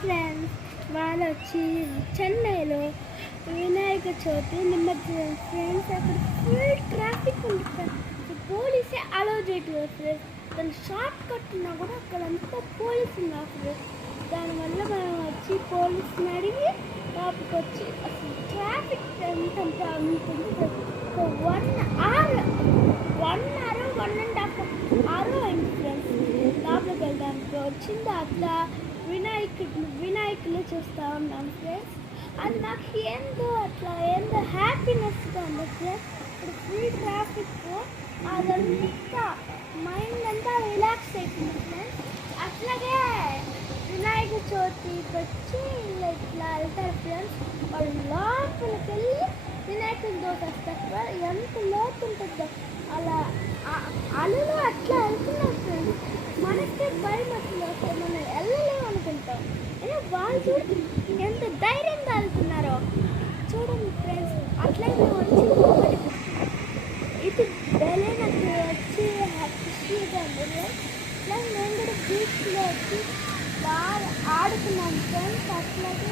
Friends, వాళ్ళు వచ్చి చెన్నైలో వినాయక చవితి నిమజ్జనం ఫ్రెండ్స్. అక్కడ ఫుల్ ట్రాఫిక్ ఉంటుంది. పోలీసే అలౌ చేయట్లేదు ఫ్రెండ్స్. దాని షార్ట్ కట్ ఉన్నా కూడా అక్కడంతా పోలీసు ఉన్నారు ఫ్రెండ్స్. దానివల్ల మనం వచ్చి పోలీసుని అడిగి లోపలికి వచ్చి అసలు ట్రాఫిక్ ఎంత ఉంటుంది. 1.5 అవర్ అయింది ఫ్రెండ్స్ లోపలికి వెళ్ళడానికి. వచ్చింది అట్లా వినాయకులు చూస్తూ ఉన్నాం ఫ్రెండ్స్. అది నాకు ఏందో హ్యాపీనెస్గా ఉంది ఫ్రెండ్స్. ఇప్పుడు ఫుల్ ట్రాఫిక్ అదంతా మైండ్ అంతా రిలాక్స్ అయిపోయింది ఫ్రెండ్స్. అట్లాగే వినాయక చవితికి వచ్చి ఇట్లా వెళ్తారు ఫ్రెండ్స్. వాళ్ళు లోపలికి వెళ్ళి వినాయకుని దోసేస్తారు. ఎంత లోతు ఉంటుందో అలా అలలో అట్లా వెళ్తున్నారు ఫ్రెండ్స్. మనకే భయం అసలు వస్తుంది, మనం వెళ్ళలేము అనుకుంటాం. వాళ్ళు చూడండి ఎంత ధైర్యంగా వెళ్తున్నారో చూడండి ఫ్రెండ్స్. అట్లనే మేము వచ్చి ఇది బెలైనట్టు వచ్చి ఖుషిగా ఉంది. ఇట్లా మేము కూడా బీచ్లో వచ్చి బాగా ఆడుకున్నాం ఫ్రెండ్స్. అట్లాగే